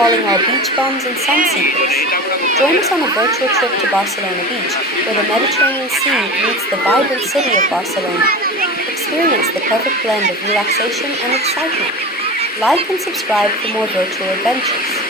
calling all beach bums and sun seekers. Join us on a virtual trip to Barcelona Beach, where the Mediterranean Sea meets the vibrant city of Barcelona. Experience the perfect blend of relaxation and excitement. Like and subscribe for more virtual adventures.